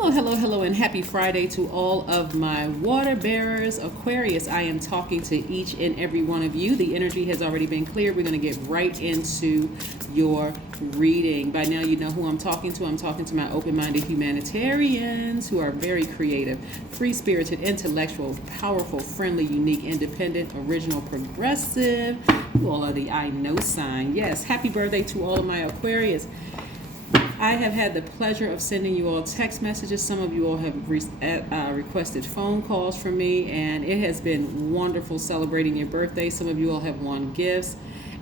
Hello, hello, hello, and happy Friday to all of my water bearers. Aquarius, I am talking to each and every one of you. The energy has already been cleared. We're going to get right into your reading. By now, you know who I'm talking to. I'm talking to my open-minded humanitarians who are very creative, free-spirited, intellectual, powerful, friendly, unique, independent, original, progressive. You all are the I know sign. Yes, happy birthday to all of my Aquarius. I have had the pleasure of sending you all text messages. Some of you all have requested phone calls from me, and it has been wonderful celebrating your birthday. Some of you all have won gifts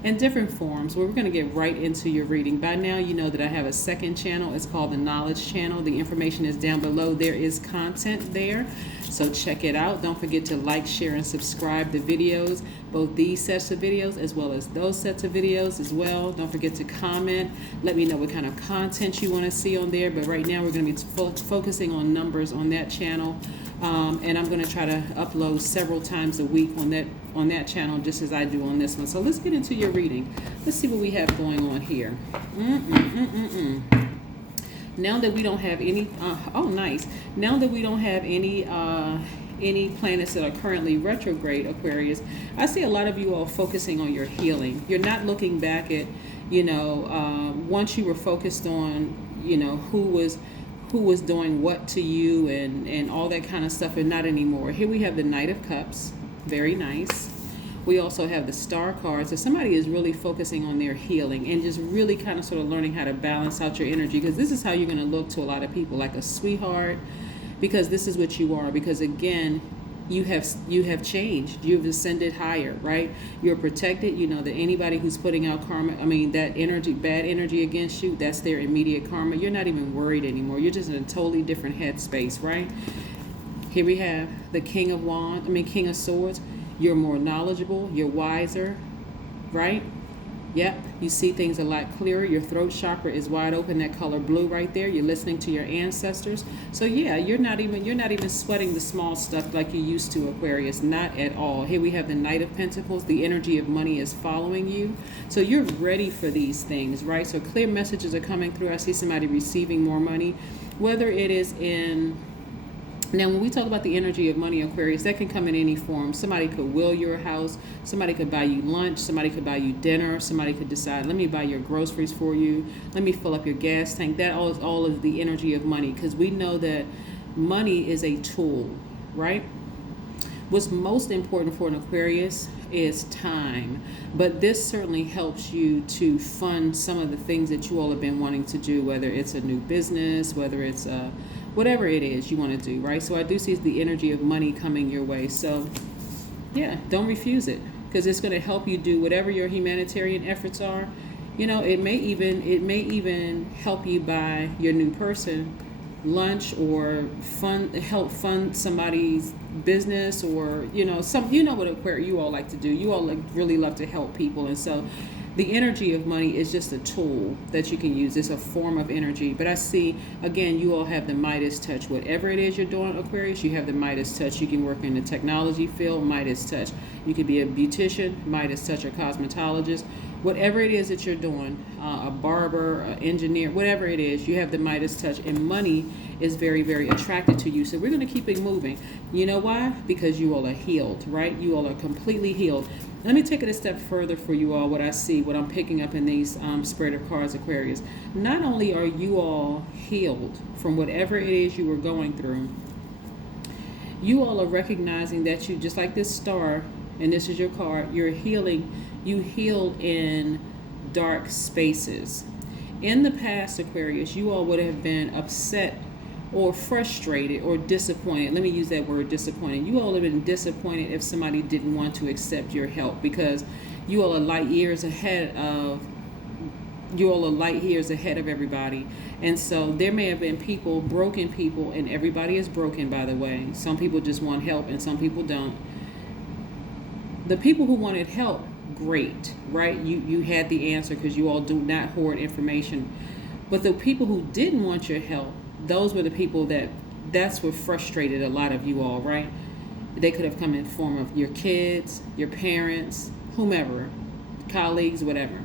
in different forms. Well, we're going to get right into your reading. By now, you know that I have a second channel. It's called the Knowledge Channel. The information is down below. There is content there, so check it out. Don't forget to like, share, and subscribe to videos, both these sets of videos as well as those sets of videos as well. Don't forget to comment. Let me know what kind of content you want to see on there. But right now, we're going to be focusing on numbers on that channel. And I'm going to try to upload several times a week on that channel, just as I do on this one. So let's get into your reading. Let's see what we have going on here. Now that we don't have any, nice. Now that we don't have any planets that are currently retrograde, Aquarius, I see a lot of you all focusing on your healing. You're not looking back at, once you were focused on, who was doing what to you and all that kind of stuff, and not anymore. Here we have the Knight of Cups. Very nice. We also have the Star cards. So somebody is really focusing on their healing and just really kind of sort of learning how to balance out your energy, because this is how you're going to look to a lot of people, like a sweetheart, because this is what you are. Because again, you have changed. You've ascended higher, right? You're protected. You know that anybody who's putting out karma, that energy, bad energy against you, that's their immediate karma. You're not even worried anymore. You're just in a totally different headspace, right? Here we have the King of Swords. You're more knowledgeable. You're wiser, right? Yep, you see things a lot clearer. Your throat chakra is wide open, that color blue right there. You're listening to your ancestors. So yeah, you're not even sweating the small stuff like you used to, Aquarius. Not at all. Here we have the Knight of Pentacles. The energy of money is following you. So you're ready for these things, right? So clear messages are coming through. I see somebody receiving more money, whether it is in... Now, when we talk about the energy of money, Aquarius, that can come in any form. Somebody could will your house. Somebody could buy you lunch. Somebody could buy you dinner. Somebody could decide, let me buy your groceries for you. Let me fill up your gas tank. That all is the energy of money, because we know that money is a tool, right? What's most important for an Aquarius is time. But this certainly helps you to fund some of the things that you all have been wanting to do, whether it's a new business, whether it's whatever it is you want to do, right? So I do see the energy of money coming your way. So yeah, don't refuse it, because it's going to help you do whatever your humanitarian efforts are. It may even help you buy your new person lunch, or help fund somebody's business, or what Aquarius, you all like to do. You all really love to help people, and so the energy of money is just a tool that you can use. It's a form of energy. But I see, again, you all have the Midas touch. Whatever it is you're doing, Aquarius, you have the Midas touch. You can work in the technology field, Midas touch. You could be a beautician, Midas touch, or cosmetologist. Whatever it is that you're doing, a barber, an engineer, whatever it is, you have the Midas touch, and money is very, very attracted to you. So we're going to keep it moving. You know why? Because you all are healed, right? You all are completely healed. Let me take it a step further for you all, what I see, what I'm picking up in these spread of cards, Aquarius. Not only are you all healed from whatever it is you were going through, you all are recognizing that you, just like this star, and this is your card, you're healing. You heal in dark spaces. In the past, Aquarius, you all would have been upset or frustrated or disappointed. Let me use that word, disappointed. You all have been disappointed if somebody didn't want to accept your help, because you all are light years ahead of everybody. And so there may have been broken people, and everybody is broken, by the way. Some people just want help and some people don't. The people who wanted help, great, right? You had the answer, because you all do not hoard information. But the people who didn't want your help, those were the people that's what frustrated a lot of you all, right? They could have come in the form of your kids, your parents, whomever, colleagues, whatever.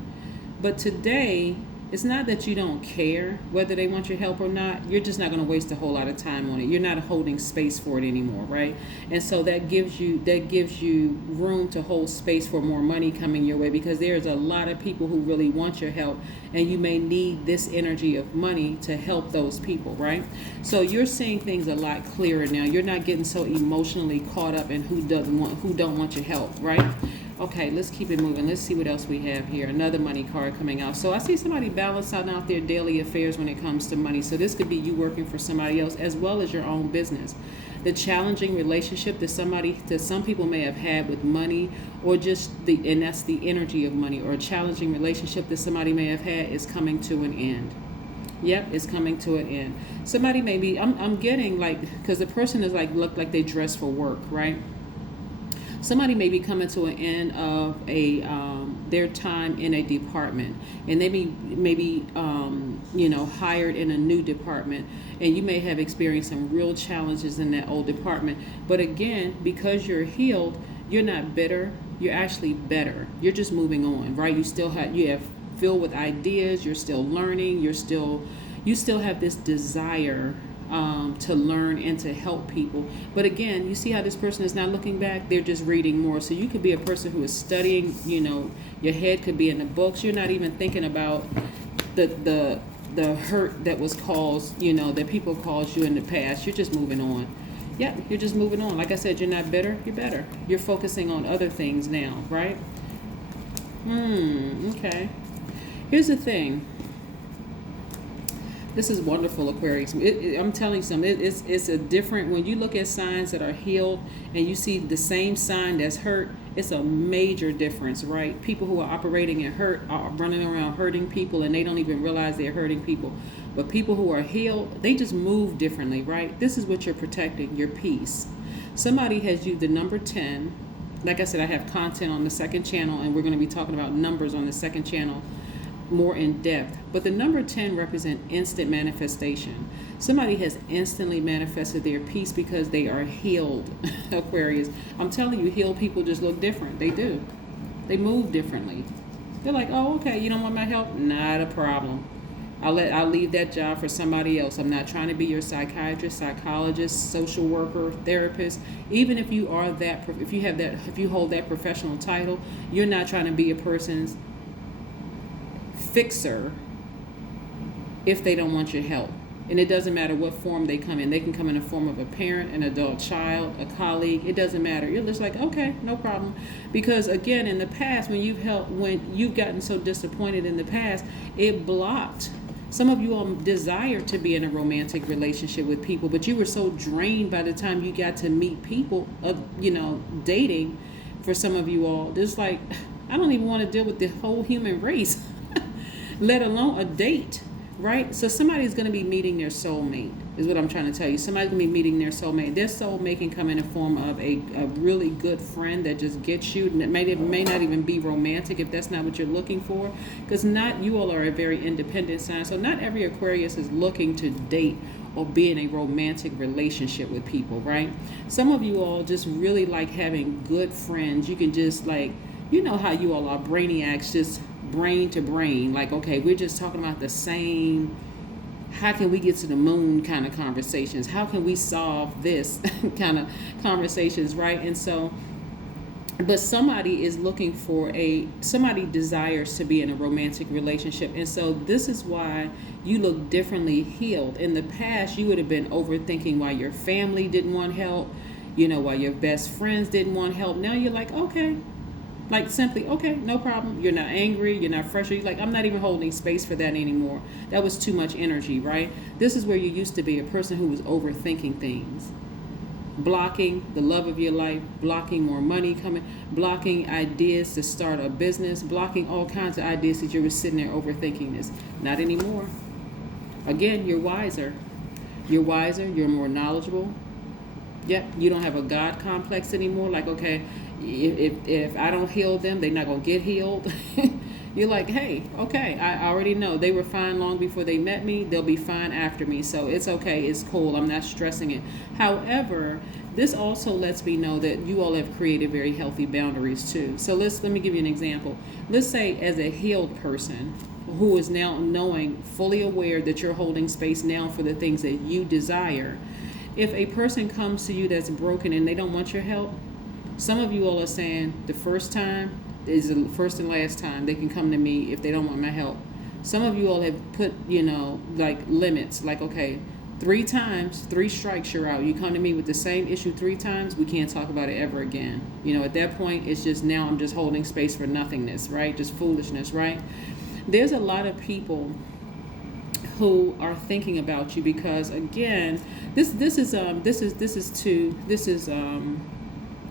But today, It's not that you don't care whether they want your help or not. You're just not going to waste a whole lot of time on it. You're not holding space for it anymore, right? And so that gives you room to hold space for more money coming your way, because there's a lot of people who really want your help, and you may need this energy of money to help those people, right? So you're seeing things a lot clearer now. You're not getting so emotionally caught up in who don't want your help, right? Okay, let's keep it moving. Let's see what else we have here. Another money card coming out. So I see somebody balancing out their daily affairs when it comes to money. So this could be you working for somebody else as well as your own business. The challenging relationship that some people may have had with money, or just and that's the energy of money, or a challenging relationship that somebody may have had is coming to an end. Yep, it's coming to an end. Somebody may be, I'm getting like, because the person is like, look like they dress for work, right? Somebody may be coming to an end of their time in a department, and they may be hired in a new department, and you may have experienced some real challenges in that old department. But again, because you're healed, you're not bitter. You're actually better. You're just moving on, right? You have filled with ideas. You're still learning. You still have this desire to learn and to help people. But again, you see how this person is not looking back? They're just reading more. So you could be a person who is studying, your head could be in the books. You're not even thinking about the hurt that was caused, that people caused you in the past. You're just moving on. Yeah, you're just moving on. Like I said, you're not bitter, you're better. You're focusing on other things now, right? Okay. Here's the thing. This is wonderful, Aquarius. I'm telling you something. It's a different, when you look at signs that are healed and you see the same sign that's hurt, it's a major difference, right? People who are operating in hurt are running around hurting people, and they don't even realize they're hurting people. But people who are healed, they just move differently, right? This is what you're protecting, your peace. Somebody has used the number 10. Like I said, I have content on the second channel, and we're going to be talking about numbers on the second channel more in depth. But the number 10 represent instant manifestation. Somebody has instantly manifested their peace because they are healed. Aquarius, I'm telling you, healed people just look different. They do. They move differently. They're like, oh, okay, you don't want my help? Not a problem. I'll leave that job for somebody else. I'm not trying to be your psychiatrist, psychologist, social worker, therapist. Even if you are that, if you hold that professional title, you're not trying to be a person's fixer if they don't want your help. And it doesn't matter what form they come in. They can come in the form of a parent, an adult child, a colleague. It doesn't matter. You're just like, okay, no problem. Because again, in the past, when you've gotten so disappointed in the past, it blocked. Some of you all desire to be in a romantic relationship with people, but you were so drained by the time you got to meet people of, dating. For some of you all, just like, I don't even want to deal with the whole human race. Let alone a date, right? So somebody's going to be meeting their soulmate, is what I'm trying to tell you. Somebody's going to be meeting their soulmate. Their soulmate can come in the form of a really good friend that just gets you. And it may not even be romantic if that's not what you're looking for, because you all are a very independent sign. So not every Aquarius is looking to date or be in a romantic relationship with people, right? Some of you all just really like having good friends. You can just like, how you all are brainiacs, just brain to brain, like, okay, we're just talking about the same, how can we get to the moon kind of conversations, how can we solve this kind of conversations, right? And so, but somebody is looking for somebody desires to be in a romantic relationship. And so this is why you look differently healed. In the past, you would have been overthinking why your family didn't want help, why your best friends didn't want help. Now you're like, okay, like simply, okay, no problem. You're not angry. You're not frustrated. You're like, I'm not even holding space for that anymore. That was too much energy, right? This is where you used to be a person who was overthinking things. Blocking the love of your life, blocking more money coming, blocking ideas to start a business, blocking all kinds of ideas that you were sitting there overthinking this. Not anymore. Again, you're wiser. You're wiser. You're more knowledgeable. Yep, you don't have a God complex anymore. Like, okay, if I don't heal them, they're not going to get healed. You're like, hey, okay, I already know. They were fine long before they met me. They'll be fine after me. So it's okay. It's cool. I'm not stressing it. However, this also lets me know that you all have created very healthy boundaries too. So let me give you an example. Let's say as a healed person, who is now knowing, fully aware that you're holding space now for the things that you desire. If a person comes to you that's broken and they don't want your help, some of you all are saying the first time is the first and last time they can come to me if they don't want my help. Some of you all have put, like limits, like, okay, 3 times, 3 strikes, you're out. You come to me with the same issue 3 times, we can't talk about it ever again. At that point, it's just now I'm just holding space for nothingness, right? Just foolishness, right? There's a lot of people who are thinking about you because, again, this is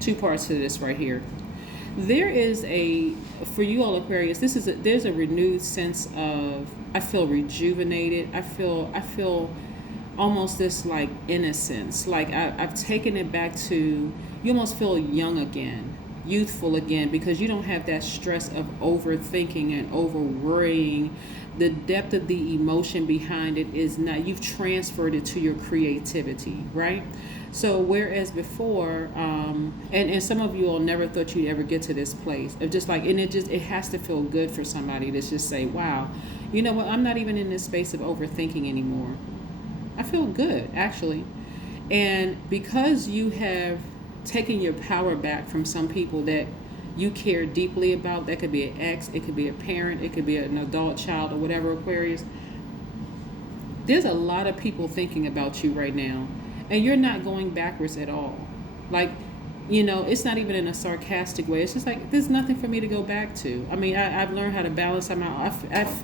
2 parts to this right here. There is for you all Aquarius, there's a renewed sense of, I feel rejuvenated. I feel almost this like innocence. Like I've taken it back to, you almost feel young again, youthful again, because you don't have that stress of overthinking and over worrying. The depth of the emotion behind it is not, you've transferred it to your creativity, right? So whereas before, and some of you all never thought you'd ever get to this place of just like, and it has to feel good for somebody to just say, wow, you know what, I'm not even in this space of overthinking anymore. I feel good, actually. And because you have taken your power back from some people that you care deeply about, that could be an ex, it could be a parent, it could be an adult child or whatever, Aquarius, there's a lot of people thinking about you right now. And you're not going backwards at all. Like, it's not even in a sarcastic way. It's just like, there's nothing for me to go back to. I mean, I've learned how to balance them out.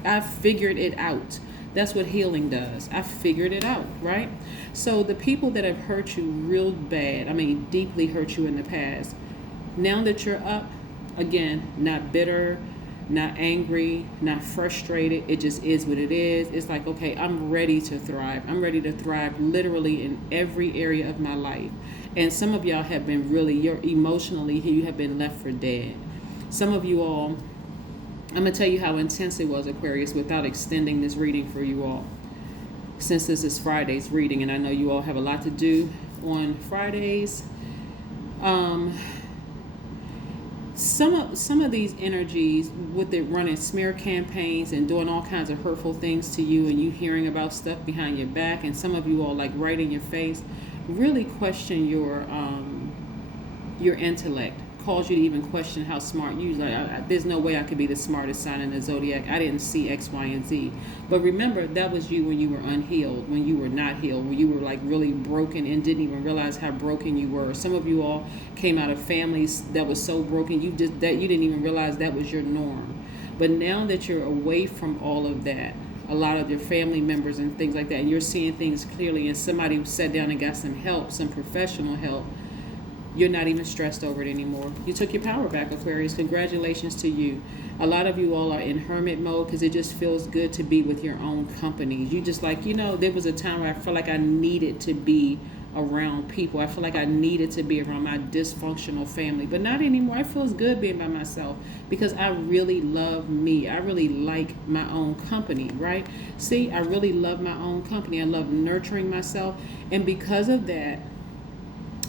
I've figured it out. That's what healing does. I figured it out, right? So the people that have hurt you real bad, I mean, deeply hurt you in the past, now that you're up, again, not bitter, not angry, not frustrated. It just is what it is. It's like, okay, I'm ready to thrive. I'm ready to thrive literally in every area of my life. And some of y'all have been you're emotionally, you have been left for dead. Some of you all, I'm going to tell you how intense it was, Aquarius, without extending this reading for you all. Since this is Friday's reading, and I know you all have a lot to do on Fridays. Some of these energies, with it running smear campaigns and doing all kinds of hurtful things to you, and you hearing about stuff behind your back, and some of you all like right in your face, really question your intellect. Cause you to even question how smart you like. There's no way I could be the smartest sign in the Zodiac. I didn't see X, Y, and Z. But remember, that was you when you were unhealed, when you were not healed, when you were like really broken and didn't even realize how broken you were. Some of you all came out of families that was so broken you didn't even realize that was your norm. But now that you're away from all of that, a lot of your family members and things like that, and you're seeing things clearly, and somebody sat down and got some help, some professional help, you're not even stressed over it anymore. You took your power back, Aquarius. Congratulations to you. A lot of you all are in hermit mode because it just feels good to be with your own company. You just like, there was a time where I felt like I needed to be around people. I feel like I needed to be around my dysfunctional family, but not anymore. It feels good being by myself because I really love me. I really like my own company, right? See, I really love my own company. I love nurturing myself. And because of that,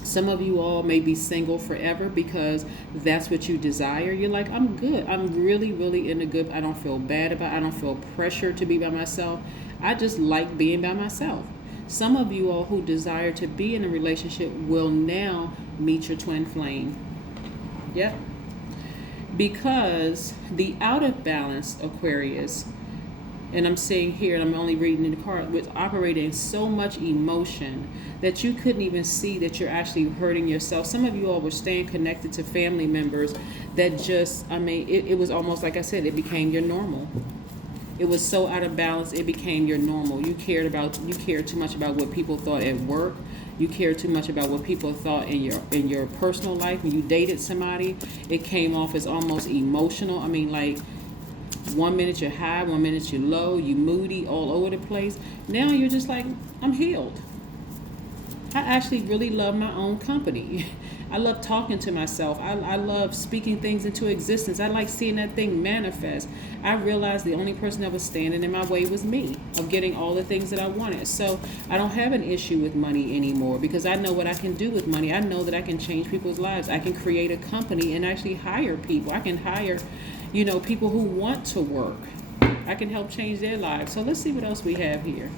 some of you all may be single forever because that's what you desire. You're like, I'm good. I'm really, really in the good. I don't feel bad about it. I don't feel pressure to be by myself. I just like being by myself. Some of you all who desire to be in a relationship will now meet your twin flame. Yep. Because the out of balance Aquarius, and I'm saying here, and I'm only reading in the card, was operating so much emotion that you couldn't even see that you're actually hurting yourself. Some of you all were staying connected to family members that just, it was almost like I said, it became your normal. It was so out of balance, it became your normal. You cared too much about what people thought at work. You cared too much about what people thought in your personal life. When you dated somebody, it came off as almost emotional. Like 1 minute you're high, 1 minute you're low, you moody, all over the place. Now you're just like, I'm healed. I actually really love my own company. I love talking to myself. I love speaking things into existence. I like seeing that thing manifest. I realized the only person that was standing in my way was me, of getting all the things that I wanted. So I don't have an issue with money anymore because I know what I can do with money. I know that I can change people's lives. I can create a company and actually hire people. I can hire, people who want to work. I can help change their lives. So let's see what else we have here.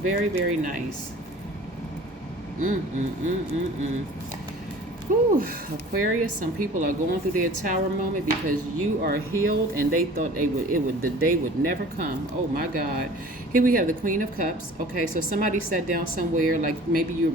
Very, very nice. Whew. Aquarius, some people are going through their tower moment because you are healed and they thought the day would never come. Oh my God. Here we have the Queen of Cups. Okay, so somebody sat down somewhere, like maybe you're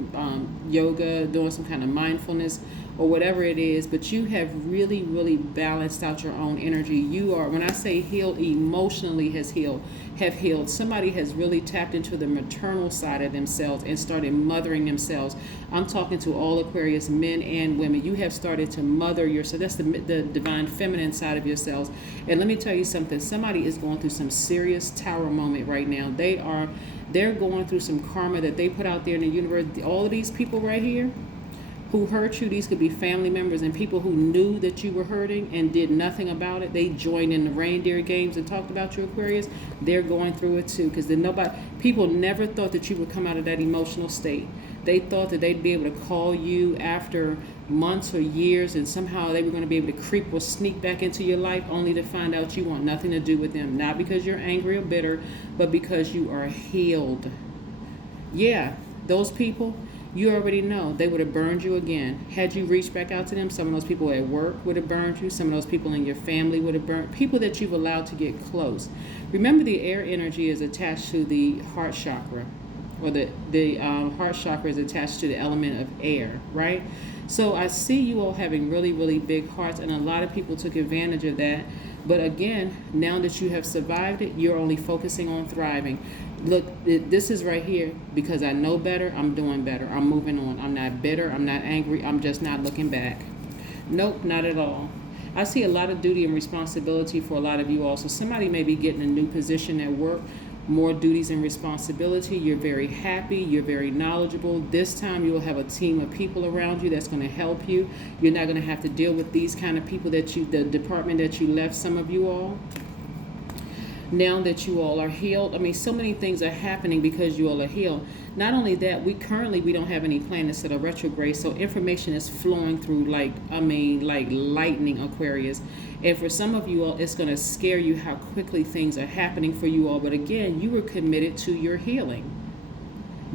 yoga, doing some kind of mindfulness or whatever it is, but you have really, really balanced out your own energy. You are, when I say healed, emotionally have healed. Somebody has really tapped into the maternal side of themselves and started mothering themselves. I'm talking to all Aquarius men and women. You have started to mother yourself. That's the divine feminine side of yourselves. And let me tell you something. Somebody is going through some serious tower moment right now. They're going through some karma that they put out there in the universe. All of these people right here who hurt you, these could be family members and people who knew that you were hurting and did nothing about it. They joined in the reindeer games and talked about you, Aquarius. They're going through it too, because people never thought that you would come out of that emotional state. They thought that they'd be able to call you after months or years and somehow they were going to be able to creep or sneak back into your life, only to find out you want nothing to do with them. Not because you're angry or bitter, but because you are healed. Yeah, those people, you already know they would have burned you again. Had you reached back out to them, some of those people at work would have burned you. Some of those people in your family would have burned. People that you've allowed to get close. Remember, the air energy is attached to the heart chakra, or the heart chakra is attached to the element of air, right? So I see you all having really, really big hearts, and a lot of people took advantage of that. But again, now that you have survived it, you're only focusing on thriving. Look, this is right here. Because I know better, I'm doing better. I'm moving on. I'm not bitter. I'm not angry. I'm just not looking back. Nope, not at all. I see a lot of duty and responsibility for a lot of you all. So somebody may be getting a new position at work, more duties and responsibility. You're very happy. You're very knowledgeable. This time you will have a team of people around you that's going to help you. You're not going to have to deal with these kind of people the department that you left, some of you all. Now that you all are healed, I mean, so many things are happening because you all are healed. Not only that, we don't have any planets that are retrograde, so information is flowing through like lightning, Aquarius. And for some of you all, it's going to scare you how quickly things are happening for you all. But again, you were committed to your healing.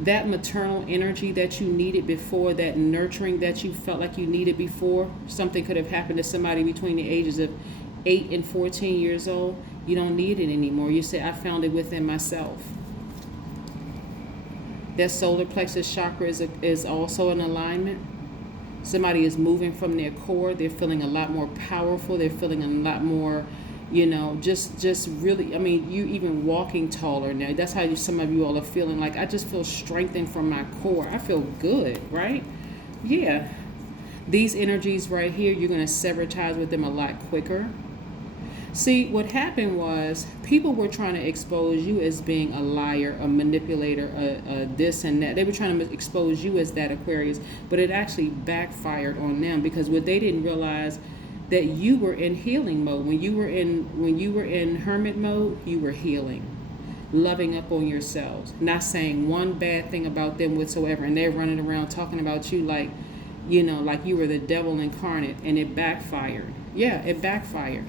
That maternal energy that you needed before, that nurturing that you felt like you needed before, something could have happened to somebody between the ages of 8 and 14 years old. You don't need it anymore. You say, I found it within myself. That solar plexus chakra is also in alignment. Somebody is moving from their core. They're feeling a lot more powerful. They're feeling a lot more, just really, I mean, you even walking taller now. That's how some of you all are feeling. Like, I just feel strengthened from my core. I feel good, right? Yeah. These energies right here, you're going to sever ties with them a lot quicker. See, what happened was people were trying to expose you as being a liar, a manipulator, this and that. They were trying to expose you as that, Aquarius, but it actually backfired on them because what they didn't realize that you were in healing mode. When you were in hermit mode, you were healing, loving up on yourselves, not saying one bad thing about them whatsoever, and they're running around talking about you like you were the devil incarnate, and it backfired. Yeah, it backfired.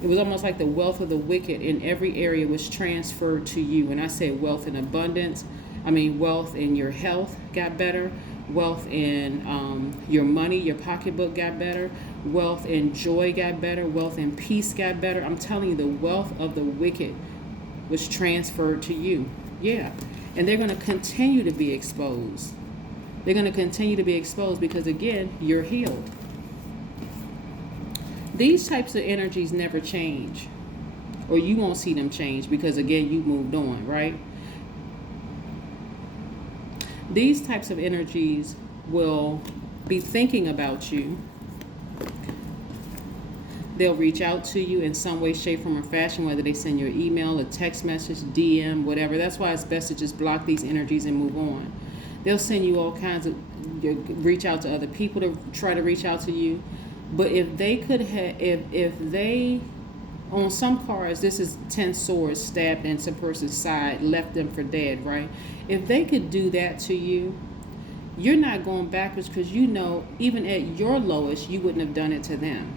It was almost like the wealth of the wicked in every area was transferred to you. When I say wealth in abundance, I mean wealth in your health got better, wealth in your money, your pocketbook got better, wealth in joy got better, wealth in peace got better. I'm telling you, the wealth of the wicked was transferred to you. Yeah. And they're going to continue to be exposed. They're going to continue to be exposed because, again, you're healed. These types of energies never change, or you won't see them change because, again, you moved on, right? These types of energies will be thinking about you. They'll reach out to you in some way, shape, form, or fashion, whether they send you an email, a text message, DM, whatever. That's why it's best to just block these energies and move on. They'll send you all kinds of, reach out to other people to try to reach out to you. But if they could have, if they, on some cards, this is 10 swords stabbed in some person's side, left them for dead, right? If they could do that to you, you're not going backwards because even at your lowest, you wouldn't have done it to them.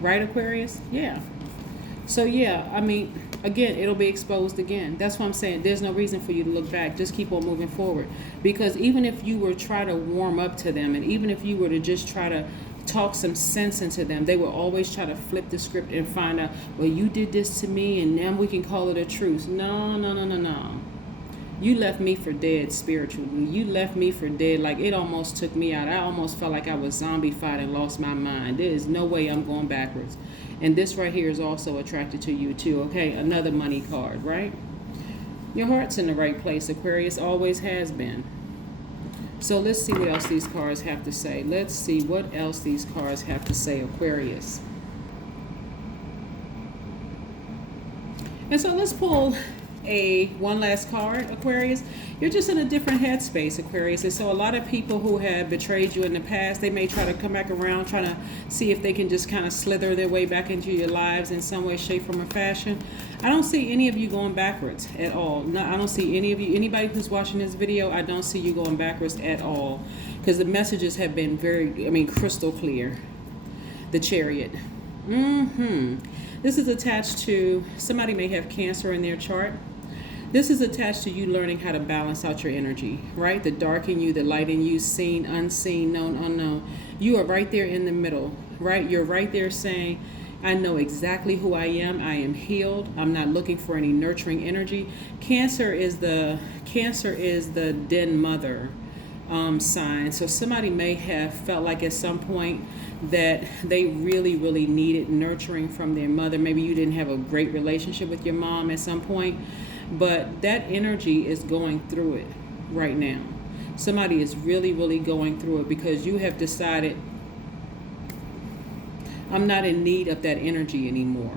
Right, Aquarius? Yeah. So yeah, I mean, again, it'll be exposed again. That's what I'm saying. There's no reason for you to look back. Just keep on moving forward. Because even if you were try to warm up to them, and even if you were to just try to talk some sense into them, they will always try to flip the script and find out, well, you did this to me, and now we can call it a truce. No, no, no, no, no. You left me for dead spiritually. You left me for dead. Like, it almost took me out. I almost felt like I was zombified and lost my mind. There is no way I'm going backwards. And this right here is also attracted to you too. Okay, another money card, right? Your heart's in the right place, Aquarius. Always has been. So let's see what else these cards have to say. Let's see what else these cards have to say, Aquarius. And so let's pull one last card, Aquarius. You're just in a different headspace, Aquarius. And so a lot of people who have betrayed you in the past, they may try to come back around, trying to see if they can just kind of slither their way back into your lives in some way, shape, form, or fashion. I don't see any of you going backwards at all. No, I don't see any of you, anybody who's watching this video, I don't see you going backwards at all. Because the messages have been crystal clear. The Chariot. This is attached to, somebody may have Cancer in their chart. This is attached to you learning how to balance out your energy, right? The dark in you, the light in you, seen, unseen, known, unknown. You are right there in the middle, right? You're right there saying, I know exactly who I am. I am healed. I'm not looking for any nurturing energy. Cancer is the den mother sign. So somebody may have felt like at some point that they really, really needed nurturing from their mother. Maybe you didn't have a great relationship with your mom at some point. But that energy is going through it right now. Somebody is really, really going through it because you have decided, I'm not in need of that energy anymore.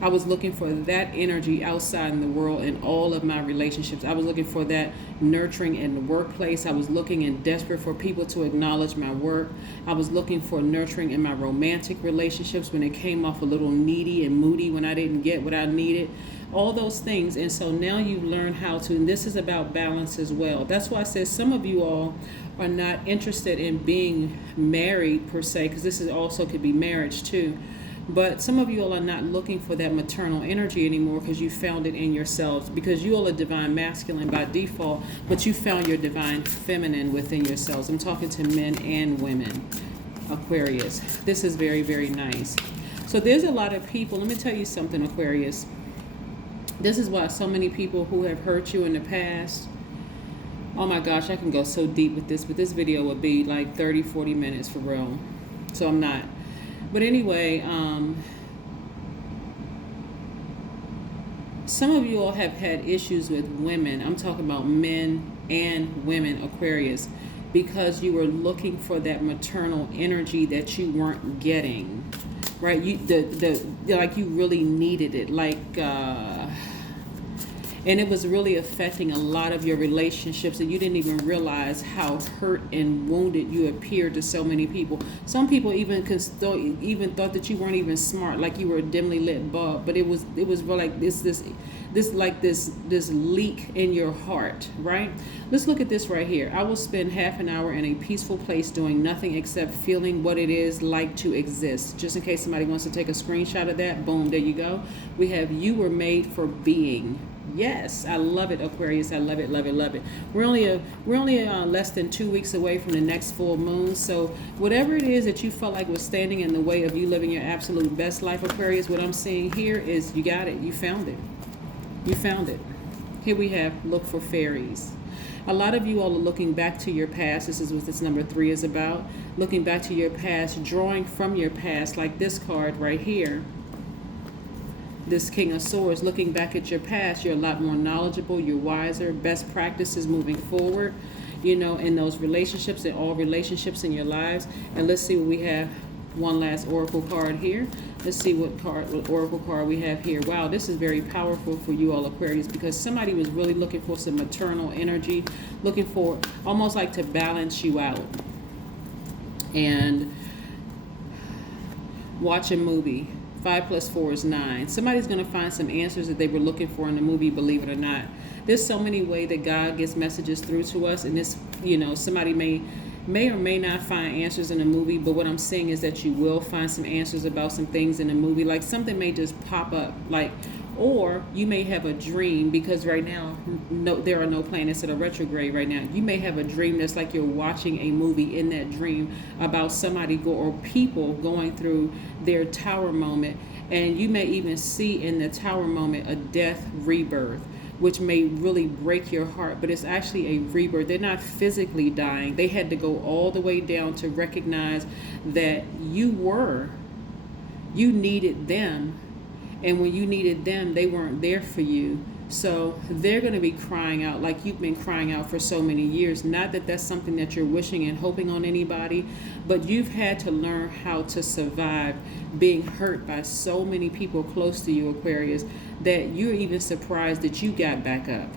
I was looking for that energy outside in the world in all of my relationships. I was looking for that nurturing in the workplace. I was looking and desperate for people to acknowledge my work. I was looking for nurturing in my romantic relationships when it came off a little needy and moody when I didn't get what I needed. All those things. And so now you've learned how to, and this is about balance as well. That's why I said some of you all are not interested in being married per se, because this is also could be marriage too. But some of you all are not looking for that maternal energy anymore because you found it in yourselves. Because you all are divine masculine by default, but you found your divine feminine within yourselves. I'm talking to men and women, Aquarius. This is very, very nice. So there's a lot of people. Let me tell you something, Aquarius. This is why so many people who have hurt you in the past, oh my gosh, I can go so deep with this, but this video would be like 30, 40 minutes for real. So I'm not. But anyway, some of you all have had issues with women. I'm talking about men and women, Aquarius, because you were looking for that maternal energy that you weren't getting, right? Like you really needed it, and it was really affecting a lot of your relationships, and you didn't even realize how hurt and wounded you appeared to so many people. Some people even thought that you weren't even smart, like you were a dimly lit bulb. But it was like this leak in your heart, right? Let's look at this right here. I will spend half an hour in a peaceful place doing nothing except feeling what it is like to exist. Just in case somebody wants to take a screenshot of that, boom, there you go. We have you were made for being. Yes, I love it, Aquarius. I love it, love it, love it. We're only less than 2 weeks away from the next full moon. So whatever it is that you felt like was standing in the way of you living your absolute best life, Aquarius, what I'm seeing here is you got it. You found it. You found it. Here we have look for fairies. A lot of you all are looking back to your past. This is what this number 3 is about. Looking back to your past, drawing from your past, like this card right here. This King of Swords, looking back at your past, you're a lot more knowledgeable, you're wiser, best practices moving forward, in those relationships, in all relationships in your lives. And let's see what we have. One last oracle card here. Let's see what oracle card we have here. Wow, this is very powerful for you all, Aquarius, because somebody was really looking for some maternal energy, looking for almost like to balance you out. And watch a movie. 5 + 4 is 9. Somebody's going to find some answers that they were looking for in the movie, believe it or not. There's so many ways that God gets messages through to us. And this, somebody may may or may not find answers in the movie, but what I'm saying is that you will find some answers about some things in the movie. Like something may just pop up, like, or you may have a dream, because right now, no, there are no planets that are retrograde right now. You may have a dream that's like you're watching a movie in that dream about somebody or people going through their tower moment, and you may even see in the tower moment a death rebirth, which may really break your heart, but it's actually a rebirth. They're not physically dying. They had to go all the way down to recognize that you needed them. And when you needed them, they weren't there for you. So they're going to be crying out like you've been crying out for so many years. Not that that's something that you're wishing and hoping on anybody, but you've had to learn how to survive being hurt by so many people close to you, Aquarius, that you're even surprised that you got back up.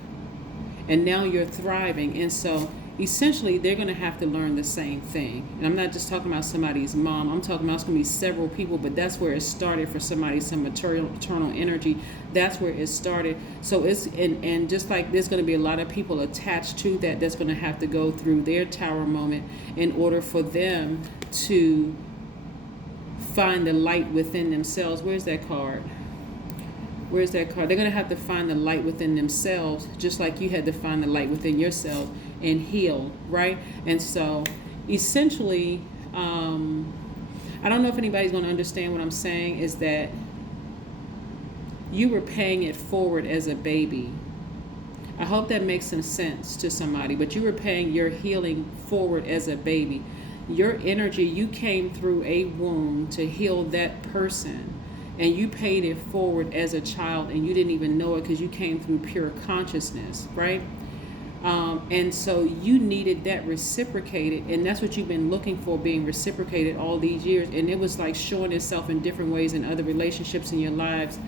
And now you're thriving. And so essentially they're going to have to learn the same thing. And I'm not just talking about somebody's mom. I'm talking about it's going to be several people, but that's where it started for somebody, some maternal energy. That's where it started. So it's, and just like there's going to be a lot of people attached to that, that's going to have to go through their tower moment in order for them to find the light within themselves. Where's that card? Where's that card? They're going to have to find the light within themselves, just like you had to find the light within yourself and heal, right? And so essentially, I don't know if anybody's going to understand what I'm saying, is that you were paying it forward as a baby. I hope that makes some sense to somebody, but you were paying your healing forward as a baby. Your energy, you came through a womb to heal that person, and you paid it forward as a child, and you didn't even know it because you came through pure consciousness, right? And so you needed that reciprocated, and that's what you've been looking for, being reciprocated all these years. And it was like showing itself in different ways in other relationships in your lives.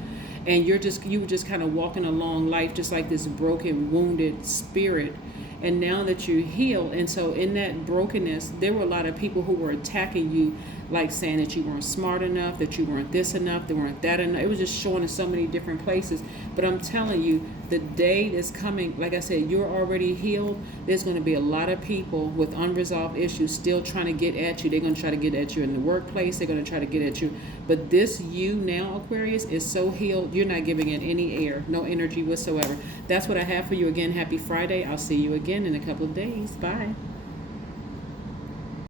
And you were just kind of walking along life just like this broken, wounded spirit. And now that you're healed, and so in that brokenness, there were a lot of people who were attacking you, like saying that you weren't smart enough, that you weren't this enough, they weren't that enough. It was just showing in so many different places. But I'm telling you, the day that's coming, like I said, you're already healed. There's going to be a lot of people with unresolved issues still trying to get at you. They're going to try to get at you in the workplace. They're going to try to get at you. But this you now, Aquarius, is so healed. You're not giving it any air, no energy whatsoever. That's what I have for you. Again, happy Friday. I'll see you again in a couple of days. Bye.